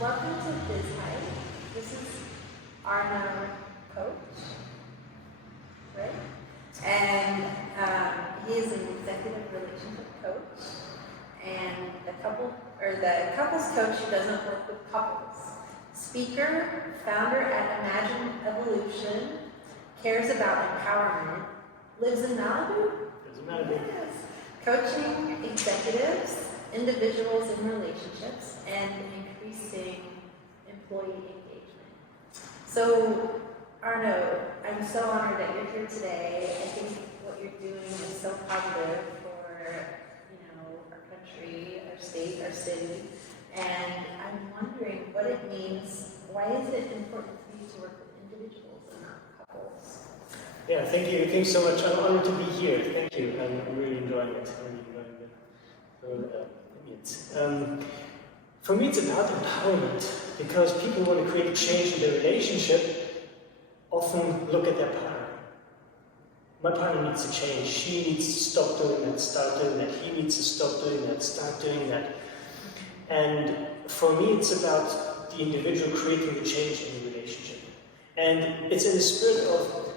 Welcome to BizHype. This is Arno Koch, right? And he is an executive relationship coach and the couples coach who doesn't work with couples. Speaker, founder at Imagine Evolution, cares about empowerment, lives in Malibu? Yes. Coaching executives, individuals in relationships, and increasing employee engagement. So, Arno, I'm so honored that you're here today. I think what you're doing is so positive for, our country, our state, our city. And I'm wondering what it means. Why is it important for you to work with individuals and not couples? Yeah, thank you. Thanks so much. I'm honored to be here. Thank you. I'm really enjoying it. For me, it's about empowerment, because people want to create change in their relationship, often look at their partner. My partner needs to change. She needs to stop doing that, start doing that. He needs to stop doing that, start doing that. And for me, it's about the individual creating the change in the relationship. And it's in the spirit of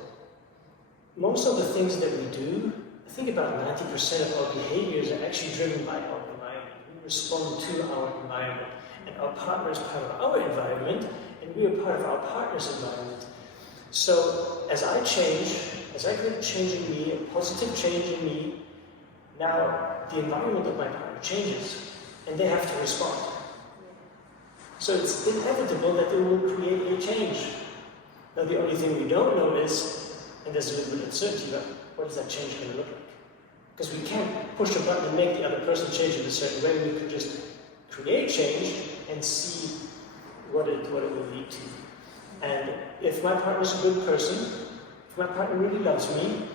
most of the things that we do. I think about 90% of our behaviors are actually driven by our environment. We respond to our environment, and our partner is part of our environment, and we are part of our partner's environment. So as I change, as I create change in me, a positive change in me, now the environment of my partner changes, and they have to respond. So it's inevitable that they will create a change. Now the only thing we don't know is, and there's a little bit of uncertainty about what is that change going to look like. Because we can't push a button and make the other person change in a certain way. We could just create change and see what it will lead to. And if my partner is a good person, if my partner really loves me,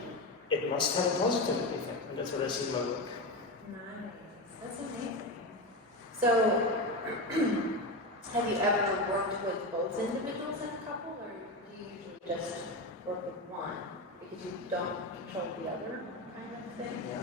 it must have a positive effect. And that's what I see in my work. Nice. That's amazing. So, have you ever worked with both individuals in a couple, or do you usually just work with one because you don't control the other kind of thing? Yeah.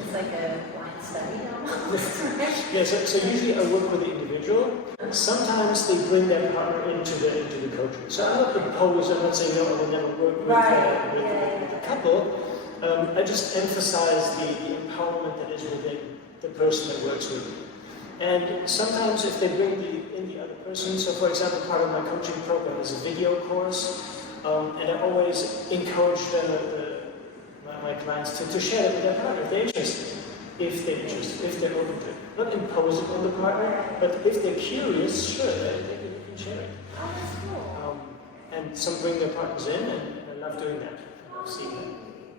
It's like a blind study almost. Yeah, so usually I work with the individual. Sometimes they bring their partner into the coaching. So I'm not opposed, I'm not saying no, I will never work with a couple. I just emphasize the empowerment that is within the person that works with me. And sometimes if they bring in the other person, so for example, part of my coaching program is a video course, and I always encourage my clients to share it with their partner if they're interested. If they're open to it. Not impose it on the partner, but if they're curious, sure, they can share it. Oh, that's cool. And some bring their partners in, and I love doing that. I've seen that.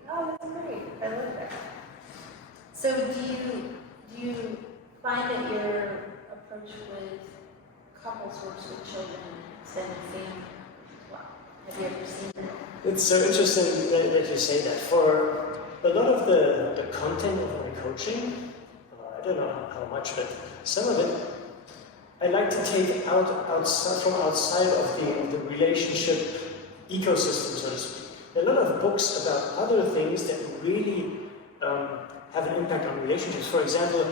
Oh, that's great. I love that. So do you find that your approach with couples works with children instead of family as well? Have you ever seen that? It's so interesting that you say that. For a lot of the content of my coaching, I don't know how much, but some of it, I like to take outside of the relationship ecosystem, so to speak. There are a lot of books about other things that really have an impact on relationships. For example,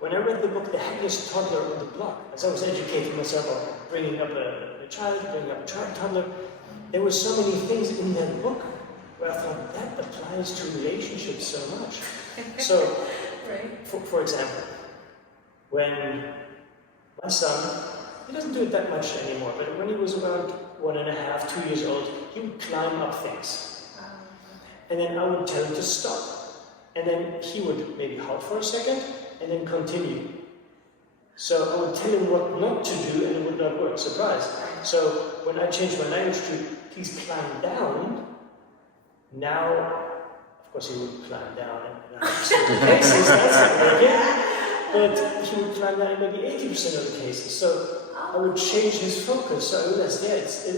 when I read the book The Happiest Toddler on the Block, as I was educating myself on bringing up a child, bringing up a toddler, there were so many things in that book where I thought that applies to relationships so much. So, right. for example, when my son, he doesn't do it that much anymore, but when he was around 1.5, 2 years old, he would climb up things. And then I would tell him to stop. And then he would maybe halt for a second, and then continue. So I would tell him what not to do, and it would not work. Surprise. So when I changed my language to please climb down, now, of course he would climb down and but he would climb down in maybe 80% of the cases. So I would change his focus. So I realized,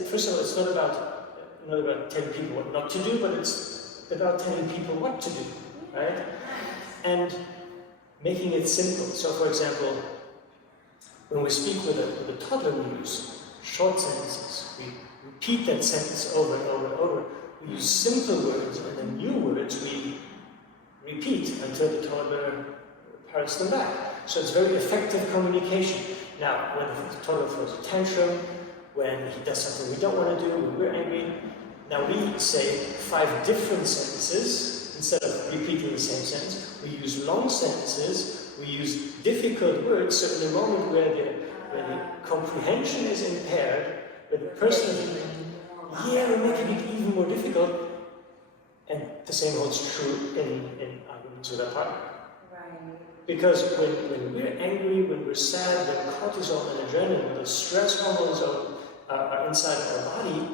first of all, it's not about telling people what not to do, but it's about telling people what to do, right? And making it simple. So for example, when we speak with a toddler, we use short sentences. We repeat that sentence over and over and over. We use simple words, and then new words we repeat until the toddler parrots them back. So it's very effective communication. Now, when the toddler throws a tantrum, when he does something we don't want to do, when we're angry, now we say 5 different sentences instead of repeating the same sentence. We use long sentences, we use difficult words, so in a moment where the comprehension is impaired, where the person is, we're making it even more difficult, and the same holds true in arguments with our partner. Because when we're angry, when we're sad, when cortisol and adrenaline, when the stress hormones are inside our body,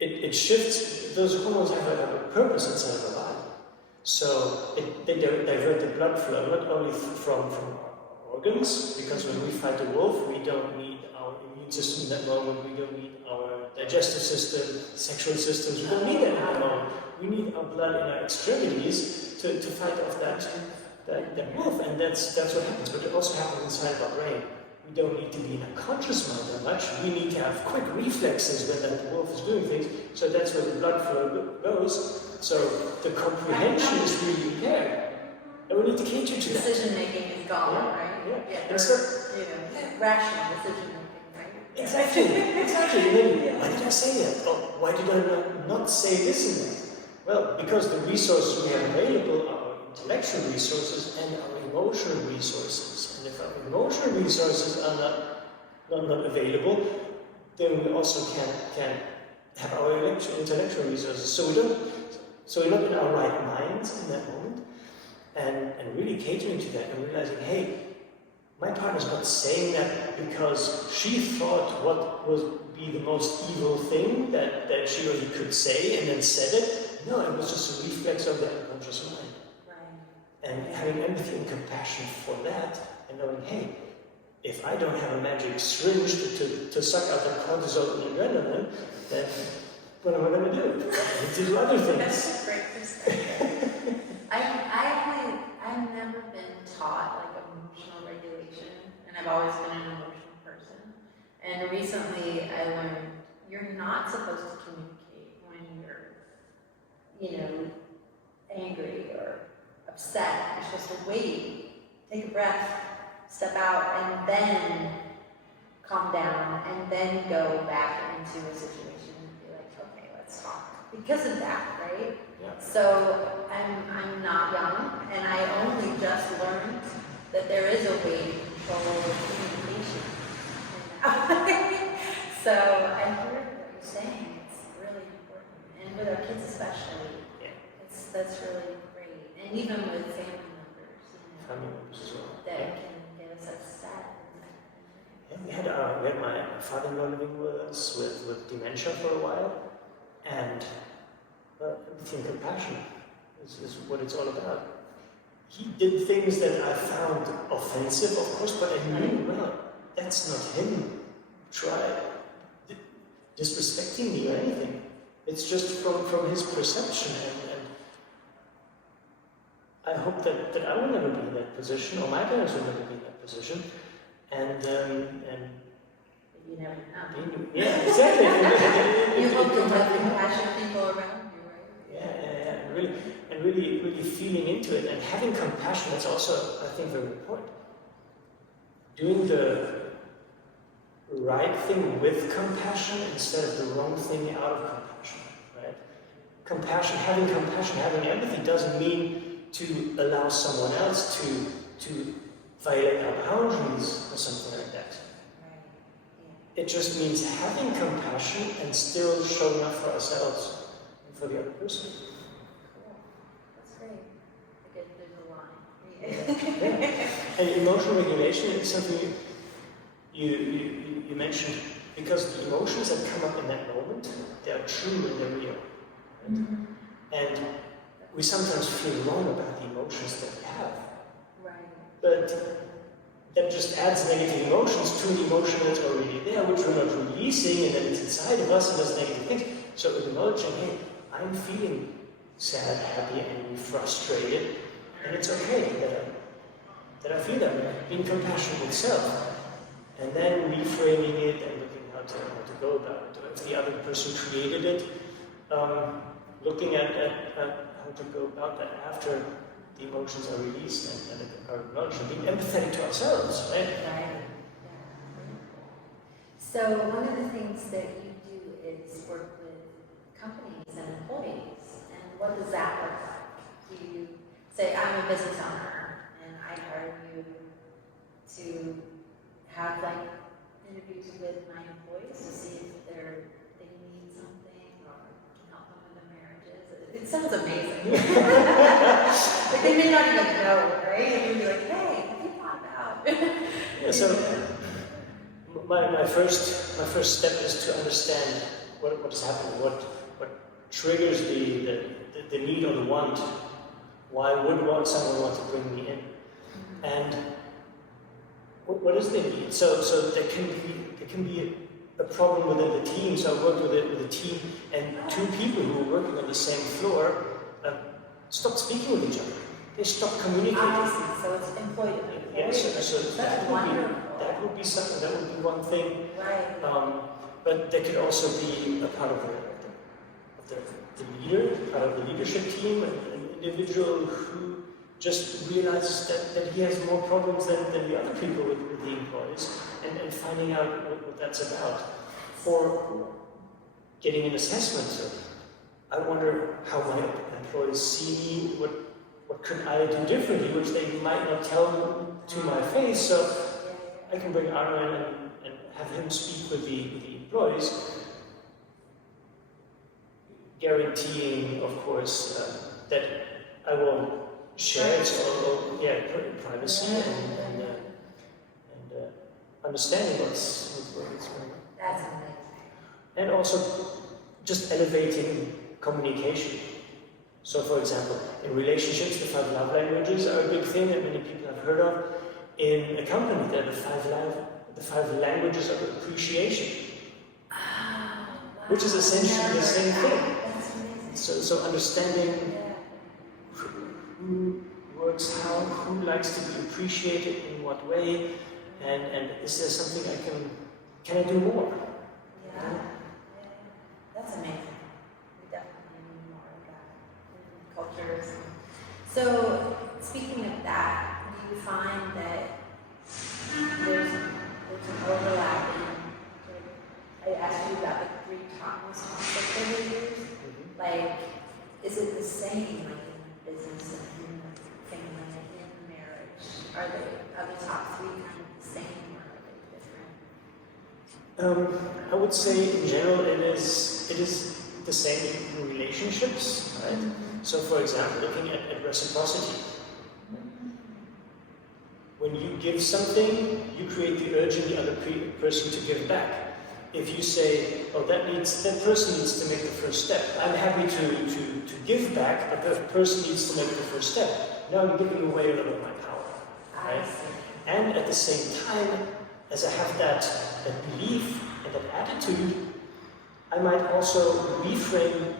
it shifts. Those hormones have a purpose inside of our body. So they divert the blood flow not only from our organs, because when we fight a wolf, we don't need our immune system in that moment, we don't need our digestive system, sexual systems, we don't need that in that moment. We need our blood in our extremities to fight off that wolf, and that's what happens. But it also happens inside of our brain. We don't need to be in a conscious mode that much. We need to have quick reflexes when that wolf is doing things. So that's where the blood flow goes. So the comprehension is really impaired, and we need to cater to that. Decision making is gone, right? Yeah. And so, rational decision making, right? Exactly. And then, why did I say that? Or why did I not say this and that? Well, because the resources we have available are intellectual resources and our emotional resources. And if our emotional resources are not available, then we also can have our intellectual resources. So we're not in our right minds in that moment, and really catering to that and realizing, hey, my partner's not saying that because she thought what would be the most evil thing that she or he could say and then said it. No, it was just a reflex of the unconscious mind. And having empathy and compassion for that, and knowing, hey, if I don't have a magic syringe to suck out the cortisol and adrenaline, then what am I going to do? I need to do other things. That's a great perspective. I've never been taught like emotional regulation, and I've always been an emotional person. And recently I learned you're not supposed to communicate when you're, angry or upset. You're supposed to wait, take a breath, step out, and then calm down, and then go back into a situation and be like, okay, let's talk. Because of that, right? Yeah. So I'm not young, and I only just learned that there is a way to control communication. So I heard what you're saying. It's really important, and with our kids especially. That's really great, and even with family members, as well. That can get us upset. Yeah, we had my father-in-law living with us with dementia for a while, and empathy and compassion is what it's all about. He did things that I found offensive, of course, but I knew, well, that's not him disrespecting me or anything. It's just from his perception, and I hope that I will never be in that position, or my parents will never be in that position, and you never know. Yeah, exactly. You hope to have compassionate people around you, right? Yeah, and really feeling into it, and having compassion. That's also, I think, very important. Doing the right thing with compassion instead of the wrong thing out of compassion, right? Having compassion, having empathy doesn't mean to allow someone else to violate our boundaries or something like that. Right. Yeah. It just means having compassion and still showing up for ourselves and for the other person. Cool. That's great. There's a line. Yeah. And emotional regulation is something you mentioned, because the emotions that come up in that moment, they are true and they're real. Right? Mm-hmm. And we sometimes feel wrong about the emotions that we have. Right. But that just adds negative emotions to the emotion that's already there, which we're not releasing, and then it's inside of us and does negative things. So acknowledging, hey, I'm feeling sad, happy, angry, frustrated, and it's okay that I feel that way. Being compassionate with self. And then reframing it and looking how to go about it. Or if the other person created it, looking at how to go about that after the emotions are released and are acknowledged, and being empathetic to ourselves, right? So one of the things that you do is work with companies and employees, and what does that look like? Do you say, I'm a business owner, and I hire you to have like interviews with my employees to see if they need something or can help them with their marriages? It sounds amazing. Like they may not even know, right? And you'd be like, hey, have you thought about? Yeah, so my first step is to understand what is happening, what triggers the need or the want. Why would someone want to bring me in? And what is the need? So there can be a problem within the team. So I worked with a team, and two people who were working on the same floor stopped speaking with each other. They stopped communicating. I see. So it's employee to employee. Yeah, so that would be something. That would be one thing. Right. But there could also be a part of the leader, part of the leadership team, an individual who just realizes that he has more problems than the other people with the employees, and finding out what that's about. Or getting an assessment. So I wonder how my employees see me, what could I do differently, which they might not tell to my face. So I can bring Arno in and have him speak with the employees, guaranteeing, of course, that I won't share privacy and understanding what's going on. That's amazing. And also just elevating communication. So, for example, in relationships, the 5 love languages are a big thing that many people have heard of. In a company, there are the 5 languages of appreciation, which is essentially the same thing. So understanding who works how, who likes to be appreciated in what way, and is there something can I do more? Yeah. That's amazing. We definitely need more of that in cultures. So, speaking of that, do you find that there's an overlap in, I asked you about the 3 top most conflict behaviors. Like, is it the same like in business and in the family and in marriage? Are the top 3 kind of the same or are they different? I would say in general it is the same in relationships, right? So for example, looking at reciprocity. When you give something, you create the urge in the other person to give back. If you say, oh, that person needs to make the first step. I'm happy to give back, but that person needs to make the first step. Now I'm giving away a little of my power, right? And at the same time, as I have that belief and that attitude, I might also reframe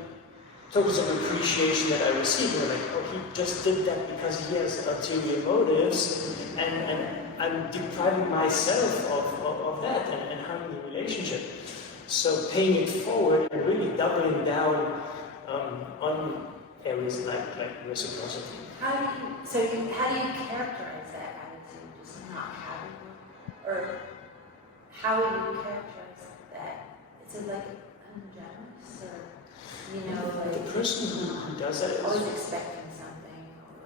tokens of appreciation that I receive. We're like, oh, he just did that because he has ulterior motives, and I'm depriving myself of that and harming the relationship. So paying it forward and really doubling down on areas like reciprocity. How do you characterize that attitude? Just not having one? Or how would you characterize that? Is it like ungenerous or, like the person who does that is always expecting something or,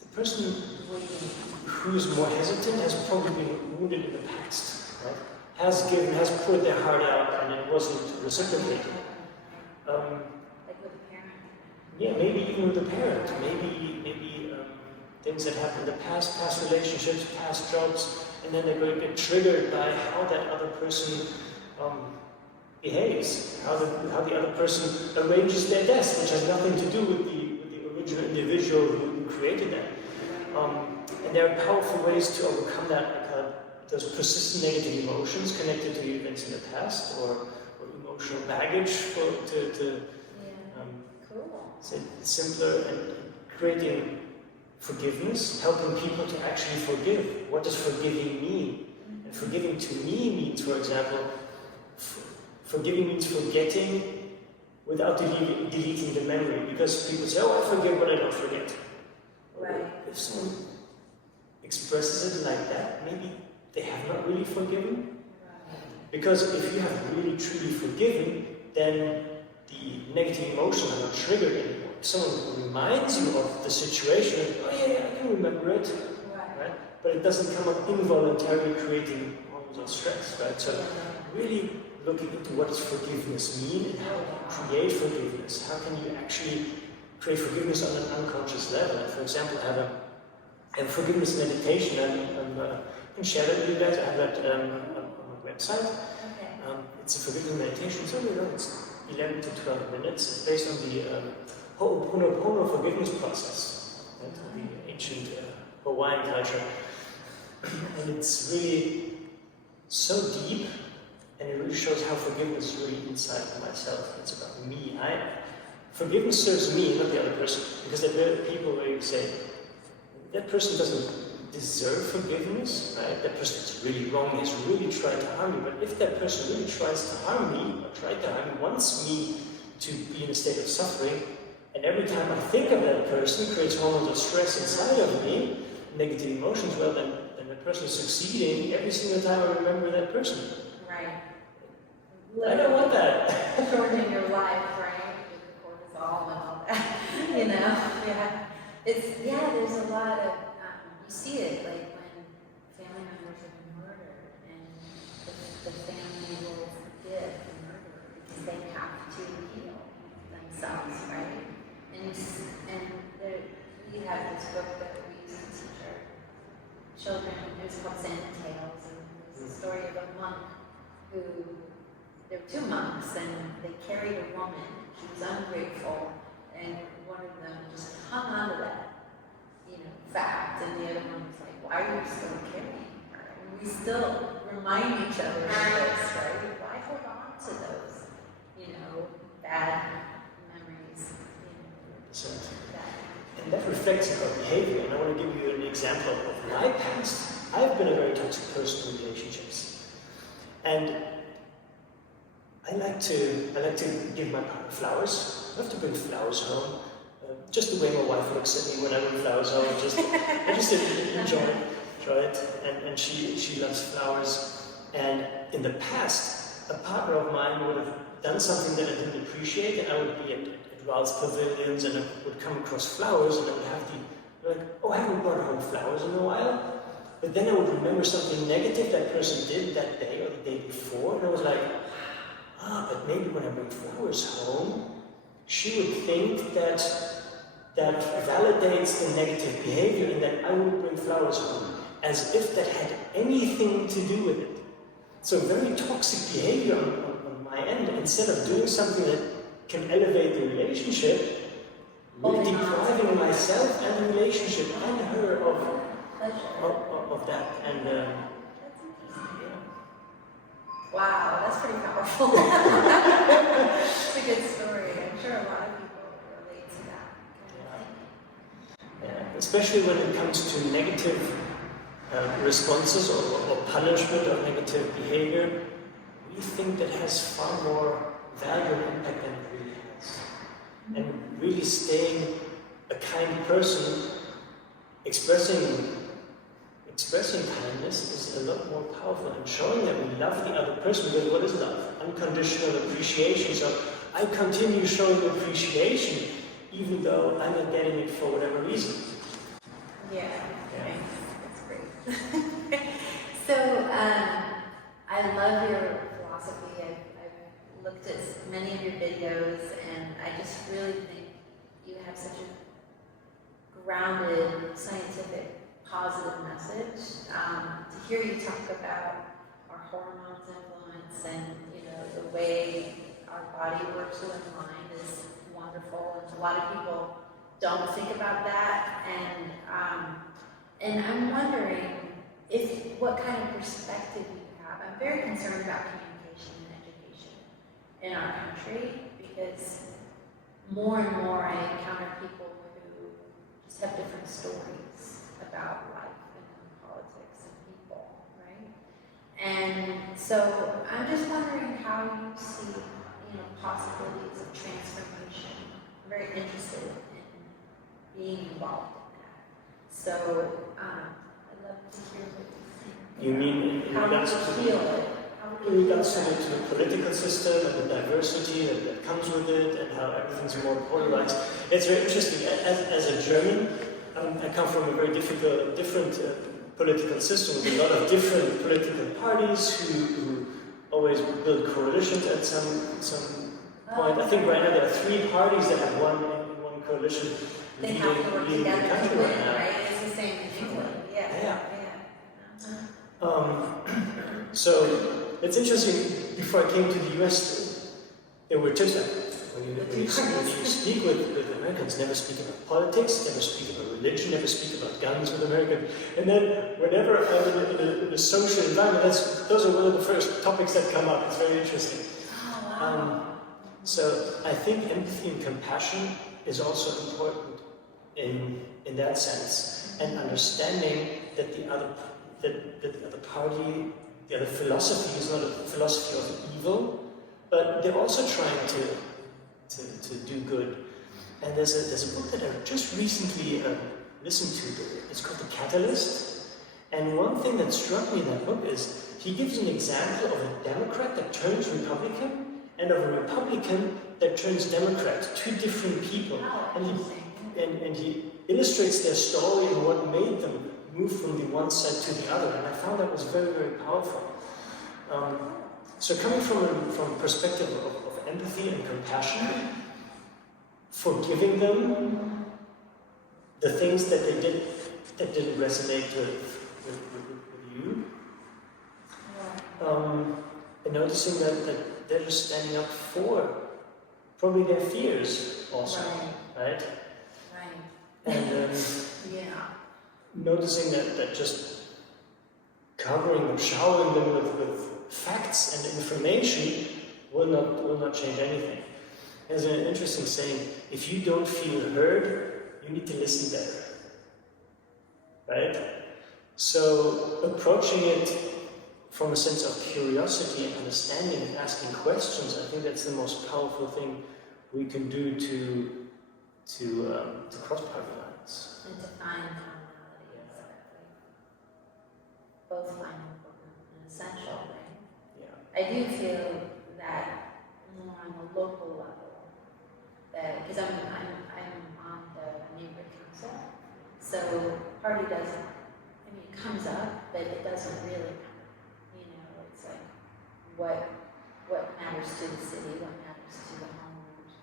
the person who's more hesitant has probably been wounded in the past, right? Has poured their heart out and it wasn't reciprocated. Like with a parent? Yeah, maybe even with a parent. Maybe things that happened in the past relationships, past jobs, and then they're going to get triggered by how that other person behaves, how the other person arranges their desk, which has nothing to do with the original individual who created that. And there are powerful ways to overcome that, those persistent negative emotions connected to events in the past, or emotional baggage, cool. Say simpler, and creating forgiveness, helping people to actually forgive. What does forgiving mean? And forgiving to me means, for example, forgiving means forgetting without deleting the memory, because people say, oh, I forgive, but I don't forget. Right. If someone expresses it like that, maybe they have not really forgiven, Because if you have really truly forgiven, then the negative emotions are not triggered anymore. If someone reminds you of the situation, oh yeah, I can remember it, right? But it doesn't come up involuntarily creating hormones of stress, right? So really looking into what does forgiveness mean and how to create forgiveness. How can you actually create forgiveness on an unconscious level? For example, I have a forgiveness meditation, and I can share that with you guys. I have that on my website. It's a forgiveness meditation. It's only long. It's 11 to 12 minutes. It's based on the Ho'oponopono forgiveness process, right? The ancient Hawaiian culture. And it's really so deep, and it really shows how forgiveness is really inside of myself. It's about me. Forgiveness serves me, not the other person. Because there are people where you say, that person doesn't deserve forgiveness, right? That person is really wrong, he's really tried to harm me. But if that person really tries to harm me, or tried to harm me, wants me to be in a state of suffering, and every time I think of that person creates hormones of stress inside of me, negative emotions, well then the person is succeeding every single time I remember that person. Right. I don't want that. Shortening your life, right? With cortisol and all that. You know? Yeah. There's a lot of, you see it like when family members have been murdered and the family will forgive the murderer because they have to heal themselves, right? We have this book that we used to teach our children. It was called Sand Tales, and it was the story of a monk who, there were two monks, and they carried a woman. She was ungrateful, and one of them just hung on to that, fact, and the other one was like, why are you still carrying her? And we still remind each other of this, right? Why hold on to those, bad memories? And that reflects our behavior, and I want to give you an example of my past. I've been a very toxic person in relationships, and I like to give my partner flowers. I love to bring flowers home. Just the way my wife looks at me when I bring flowers home, I just enjoy it. And she loves flowers. And in the past, a partner of mine would have done something that I didn't appreciate, and I would be at Ralph's pavilions, and I would come across flowers, and I would have like, oh, I haven't brought home flowers in a while. But then I would remember something negative that person did that day or the day before, and I was like, but maybe when I bring flowers home, she would think that validates the negative behavior, and that I would bring flowers home, as if that had anything to do with it. So very toxic behavior on my end. Instead of doing something that can elevate the relationship, really depriving myself and the relationship and her of that. And wow, that's pretty powerful. It's a good story. I'm sure a lot of people relate to that kind of thing. Especially when it comes to negative responses or punishment of negative behavior, we think that has far more value and impact than it really has. And really staying a kind person, expressing kindness is a lot more powerful, and showing that we love the other person. Because what is love? Unconditional appreciation. So I continue showing appreciation even though I'm not getting it for whatever reason. Yeah. That's great. So I love your philosophy. I've looked at many of your videos, and I just really think you have such a grounded, scientific, positive message. To hear you talk about our hormones influence and the way our body works with our mind is wonderful. And a lot of people don't think about that, and I'm wondering what kind of perspective you have. I'm very concerned about communication and education in our country, because more and more I encounter people who just have different stories about life and politics and people, right? And so I'm just wondering how you see, possibilities of transformation. I'm very interested in being involved in that. So I'd love to hear what you think. You mean in how regards would to you feel it? How would in regards to the political system and the diversity that comes with it and how everything's more polarized. It's very interesting. As a German, I come from a very different political system with a lot of different political parties who always build coalitions at some point. I think right now there are 3 parties that have one coalition They have to work leading the together to country win, right now. right? It's the same in England. Yeah. So it's interesting, before I came to the US, there were tips like, when you speak with Americans, never speak about politics, never speak about religion, never speak about guns with Americans. And then whenever I'm in a social environment, those are one of the first topics that come up. It's very interesting. Oh, wow. So I think empathy and compassion is also important in that sense, and understanding that the other party, the other philosophy is not a philosophy of evil, but they're also trying to do good. And there's a book that I just recently listened to. It's called The Catalyst. And one thing that struck me in that book is he gives an example of a Democrat that turns Republican and of a Republican that turns Democrat, 2 different people. And he illustrates their story and what made them move from the one side to the other. And I found that was very, very powerful. So coming from a perspective of empathy and compassion, forgiving them the things that they did that didn't resonate with you, and noticing that they're just standing up for probably their fears also, right? And noticing that just covering them, showering them with facts and information will not change anything. There's an interesting saying, if you don't feel heard, you need to listen better. Right? So approaching it from a sense of curiosity and understanding and asking questions, I think that's the most powerful thing we can do to cross party lines. And to find commonality, exactly. Both find important and essential, right? Yeah. I do feel that more on the local level, because I'm on the neighborhood council, so party doesn't, it comes up, but it doesn't really matter. It's like what matters to the city, what matters to the homes,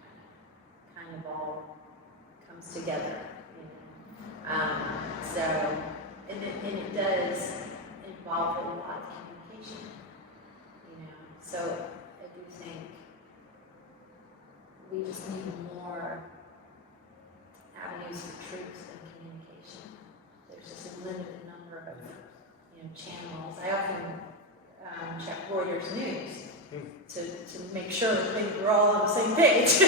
kind of all comes together. So it does involve a lot of communication. So I do think we just need more avenues for truth and communication. There's just a limited number of channels. I often check Reuters News to make sure that we're all on the same page. So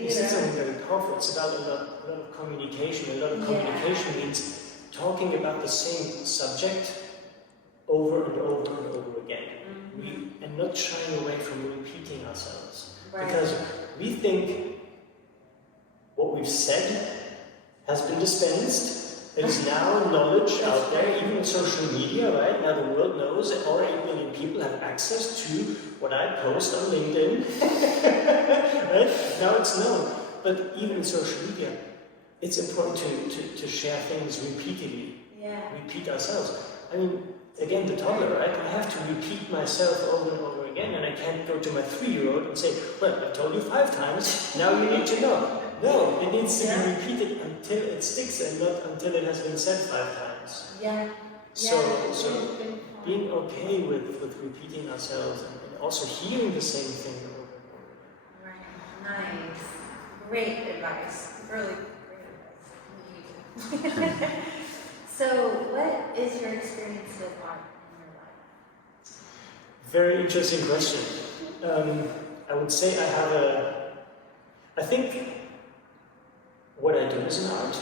you said something very powerful. It's about a lot of communication. A lot of communication means talking about the same subject over and over and over again. And not shying away from repeating ourselves. Right. Because we think what we've said has been dispensed. It is now knowledge out there, even in social media, right? Now the world knows that all 8 million people have access to what I post on LinkedIn. Right? Now it's known. But even in social media, it's important to share things repeatedly. Repeat ourselves. I mean, again, the toddler, right? I have to repeat myself over and over again, and I can't go to my 3-year-old and say, well, I've told you 5 times, now you need to know. No, it needs to be repeated until it sticks and not until it has been said 5 times. So being okay with repeating ourselves and also hearing the same thing over and over. Right, nice. Great advice. Really great advice. So, what is your experience with art in your life? Very interesting question. I would say I think what I do is an art,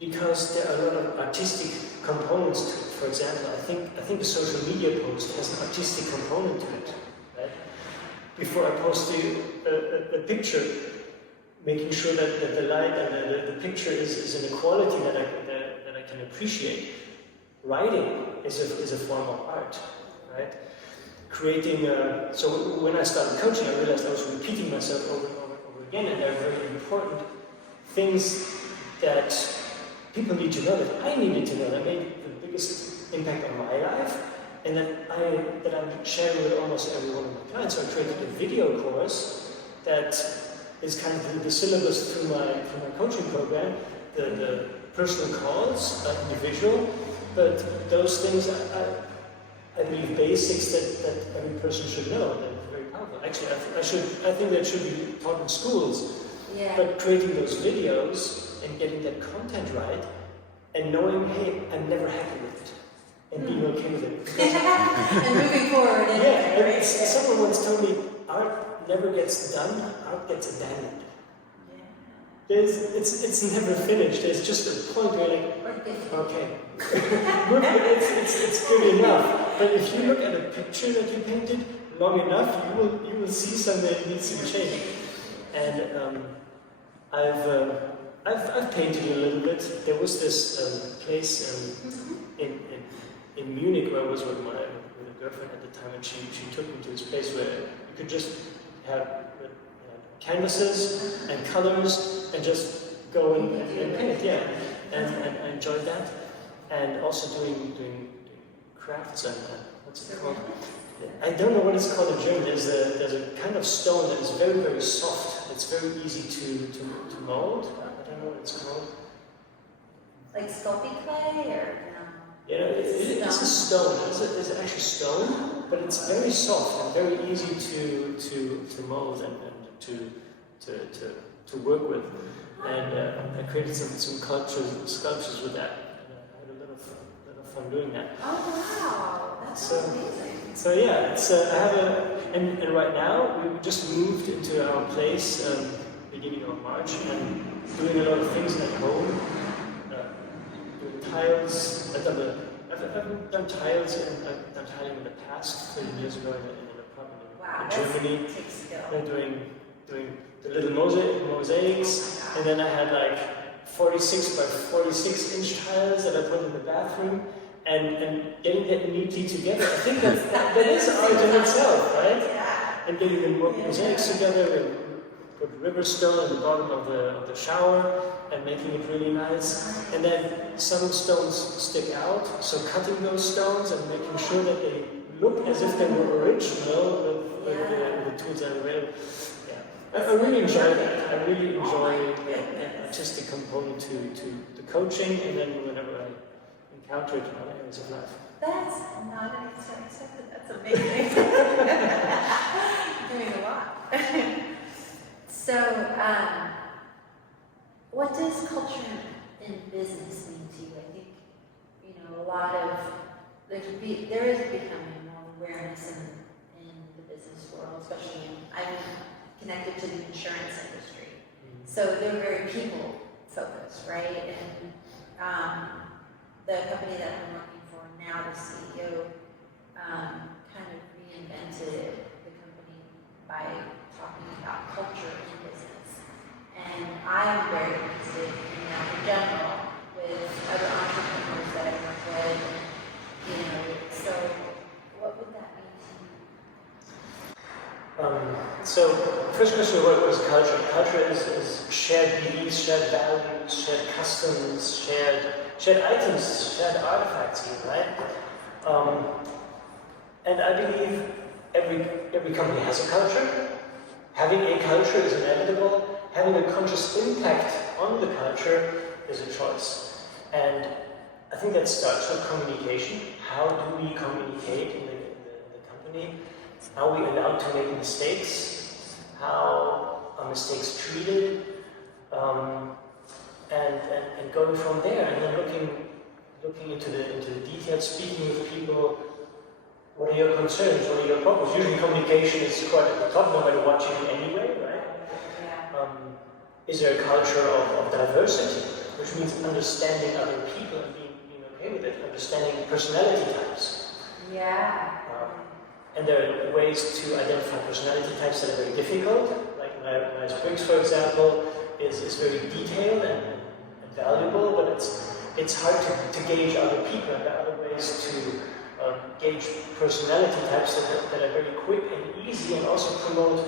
because there are a lot of artistic components to it. For example, I think a social media post has an artistic component to it, right? Before I post a picture, making sure that the light and the picture is in a quality that I can appreciate. Writing is a form of art, right? Creating so when I started coaching, I realized I was repeating myself over and over again, and there are very important things that people need to know, that I needed to know, that made the biggest impact on my life, and that I'm sharing with almost every one of my clients. So I created a video course that is kind of the syllabus through my coaching program, the personal calls, individual, but those things I believe basics that every person should know. That are very powerful. Actually, I think that should be taught in schools. Yeah. But creating those videos and getting that content right, and knowing, hey, I'm never happy with it, and being okay with it. And moving forward. Yeah, and someone once told me, art never gets done, art gets abandoned. It's never finished. There's just a point where you're like, okay, it's good enough. But if you look at a picture that you painted long enough, you will see something that needs to change. And I've painted a little bit. There was this place in Munich where I was with a girlfriend at the time, and she took me to this place where you could just have canvases and colors and just go and paint, yeah. And I enjoyed that. And also doing crafts and what's it called? I don't know what it's called in German. There's a kind of stone that is very, very soft. It's very easy to mold. I don't know what it's called. Like sculpting clay or no? Yeah, it's a stone. It's actually stone, but it's very soft and very easy to mold and to work with. And I created some sculptures with that. I had a lot of fun doing that. Oh wow, that's amazing. So yeah, it's I have and right now we just moved into our place beginning of March, and doing a lot of things at home. Doing tiles. I've done tiles, and I've done tiling in the past 30 years ago in an apartment in Germany. Takes skill. Doing the little mosaics, and then I had like 46 by 46 inch tiles that I put in the bathroom, and getting that neatly together. I think that is art in itself, right? Yeah. And getting the mosaics together, and put river stone at the bottom of the shower, and making it really nice. And then some stones stick out, so cutting those stones and making sure that they look as if they were original with the tools that are available. I really enjoy that. I really enjoy the artistic component to the coaching, and then whenever I encounter it in other areas of life. That's not an accepted. That's amazing. Doing a lot. So, what does culture in business mean to you? I think a lot of there is becoming more awareness in the business world, especially I'm connected to the insurance industry. So they're very people focused, right? And the company that I'm working for now, the CEO, kind of reinvented the company by talking about culture in business. And I'm very interested in that in general with other entrepreneurs that I work with. So what would that mean to you? So, first question, what is culture? Culture is shared beliefs, shared values, shared customs, shared items, shared artifacts here, right? And I believe every company has a culture. Having a culture is inevitable. Having a conscious impact on the culture is a choice. And I think that starts with communication. How do we communicate in the company? Are we allowed to make mistakes? How are mistakes treated? And going from there, and then looking into the details, speaking with people. What are your concerns? What are your problems? Usually communication is quite at the top, no matter what you do anyway, right? Yeah. Is there a culture of diversity, which means understanding other people and being okay with it, understanding personality types? Yeah. And there are ways to identify personality types that are very difficult, like Myers-Briggs, for example, is very detailed and valuable, but it's hard to gauge other people, and there are other ways to gauge personality types that are very quick and easy, and also promote,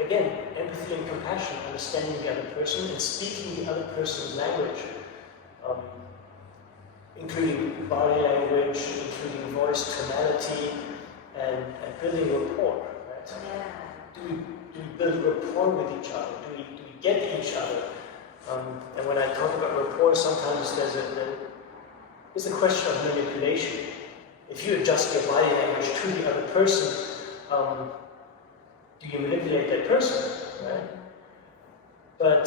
again, empathy and compassion, understanding the other person and speaking the other person's language, including body language, including voice tonality, and building rapport. Right? Yeah. Do we build rapport with each other? Do we get each other? And when I talk about rapport, sometimes there's a question of manipulation. If you adjust your body language to the other person, do you manipulate that person? Right? But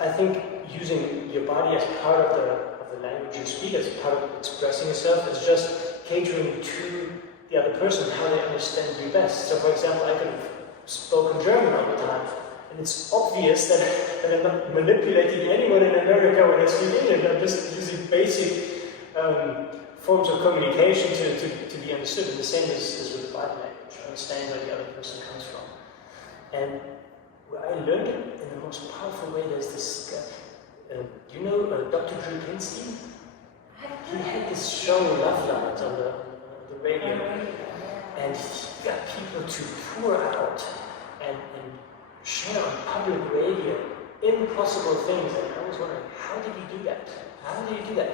I think using your body as part of the language you speak, as part of expressing yourself, is just catering to the other person, how they understand you best. So, for example, I could have spoken German all the time, and it's obvious that I'm not manipulating anyone in America when I speak English. I'm just using basic forms of communication to be understood. And the same is with the body language, understanding where the other person comes from. And where I learned it in the most powerful way, there's this guy. Do you know Dr. Drew Pinsky? He had this show, Love Lines, on the radio, and he got people to pour out and share on public radio impossible things. And I was wondering, how did he do that? How did he do that?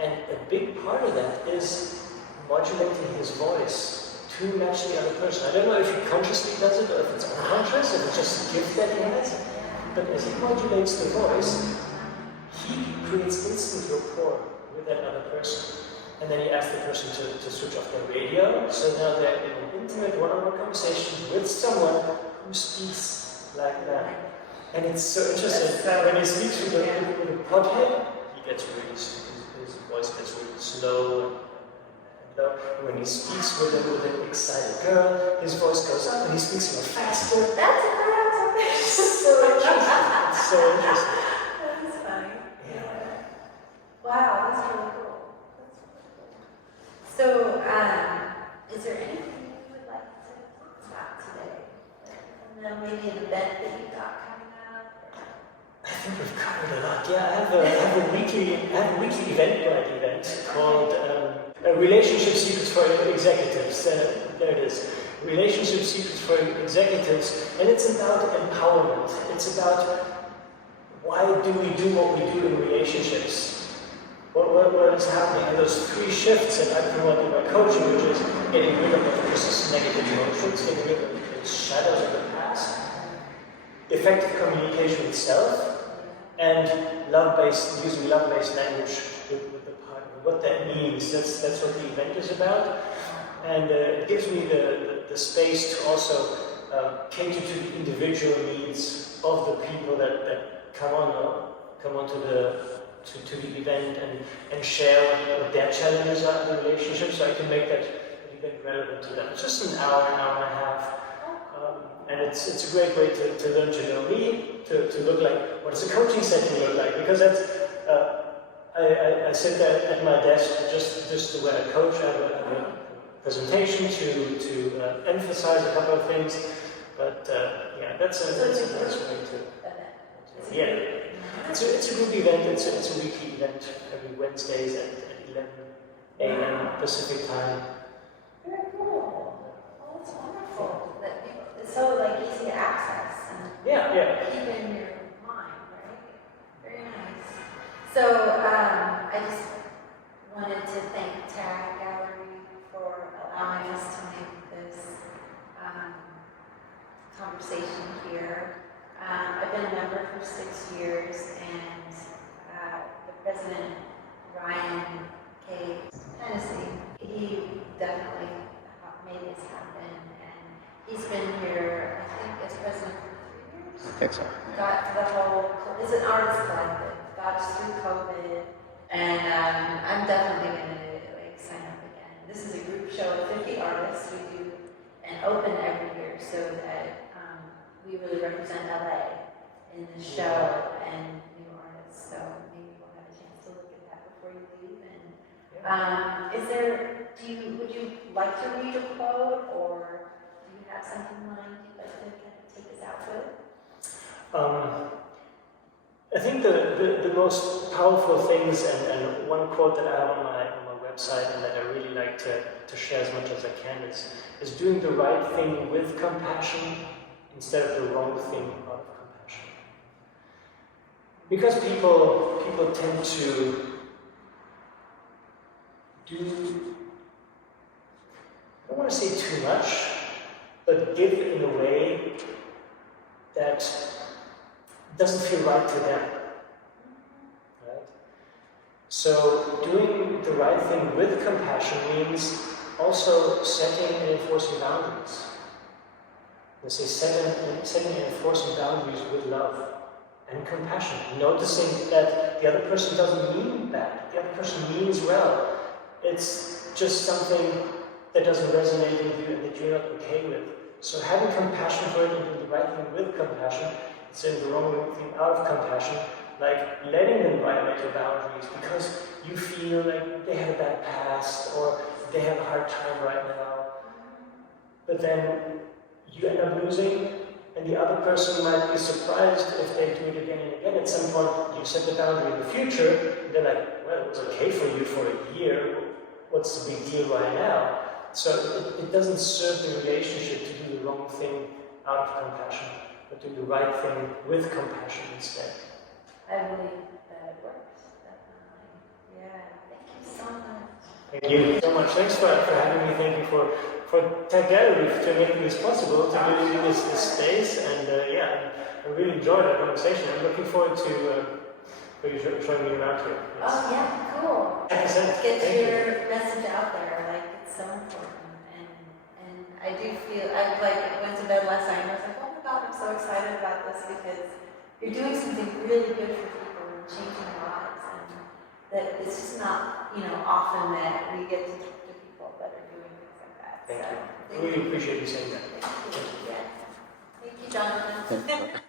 And a big part of that is modulating his voice to match the other person. I don't know if he consciously does it or if it's unconscious, if it's just a gift that he has. But as he modulates the voice, he creates instant rapport with that other person. And then he asks the person to switch off their radio, so now they're in an intimate one-on-one conversation with someone who speaks like that. And it's so interesting. When he speaks with a pothead, he gets really, his voice gets really slow and low. When he speaks with an excited girl, his voice goes up, and he speaks even faster. That's a great observation. So interesting. It's so interesting. That's funny. Yeah. Wow, that's really cool. So, is there anything you would like to talk about today? Maybe an event that you've got coming up? I think we've covered a lot. Yeah, I have a weekly Eventbrite event called Relationship Secrets for Executives. There it is. Relationship Secrets for Executives, and it's about empowerment. It's about why do we do what we do in relationships. What is happening in those 3 shifts that I promote in my coaching, which is getting rid of those persistent negative emotions, getting rid of the shadows of the past, effective communication with self, and using love-based language with the partner. What that means, that's what the event is about. And it gives me the space to also cater to the individual needs of the people that come onto the event and share what their challenges are in the relationship, so I can make that event relevant to them. It's just an hour and a half, and it's a great way to learn to know me, to look like, what does a coaching setting look like? Because that's, I sit there at my desk just the way I coach. I have a presentation to emphasize a couple of things, but yeah, that's a nice way to. Yeah. It's a group event. It's a weekly event every Wednesdays at 11 a.m. Pacific time. Very cool. Oh, that's wonderful. It's so easy to access and keep it in your mind, right? Very nice. So I just wanted to thank Tag Gallery for allowing us to make this conversation here. I've been a member for 6 years, and the president, Ryan K. Hennessy, he definitely made this happen, and he's been here, I think, as president for 3 years. I think so. Got the whole, it's an artist collective, got us through COVID, and I'm definitely going to sign up again. This is a group show of 50 artists. We do an open every year so that we really represent LA in the show and new artists, so maybe we'll have a chance to look at that before you leave. And would you like to read a quote, or do you have something in mind you'd like to kind of take us out with? I think the most powerful things, and one quote that I have on my website and that I really like to share as much as I can is doing the right thing with compassion instead of the wrong thing out of compassion. Because people tend to do, I don't want to say too much, but give in a way that doesn't feel right to them. Right? So doing the right thing with compassion means also setting and enforcing boundaries. Let's say setting and enforcing boundaries with love and compassion. Noticing that the other person doesn't mean bad, the other person means well. It's just something that doesn't resonate with you and that you're not okay with. So having compassion for it and doing the right thing with compassion, instead of the wrong thing out of compassion, like letting them violate your boundaries because you feel like they had a bad past or they have a hard time right now. But then you end up losing, and the other person might be surprised if they do it again and again. At some point, you set the boundary in the future, and they're like, well, it was okay for you for a year. What's the big deal right now? So it doesn't serve the relationship to do the wrong thing out of compassion, but do the right thing with compassion instead. I believe that it works, definitely. Yeah, thank you so much. Thank you so much. Thanks for having me. Thank you for Toddler to making this possible, to giving me this space, and I really enjoyed our conversation. I'm looking forward to for you showing me around here. Yes. Oh yeah, cool. Get your message out there, like it's so important. And I do feel, I went to bed last night and I was like, oh my God, I'm so excited about this because you're doing something really good for people and changing lives. And that it's just not, often that we get to talk to people that are doing things like that. Thank you. I really appreciate you saying that. Thank you. Yeah. Thank you, Jonathan.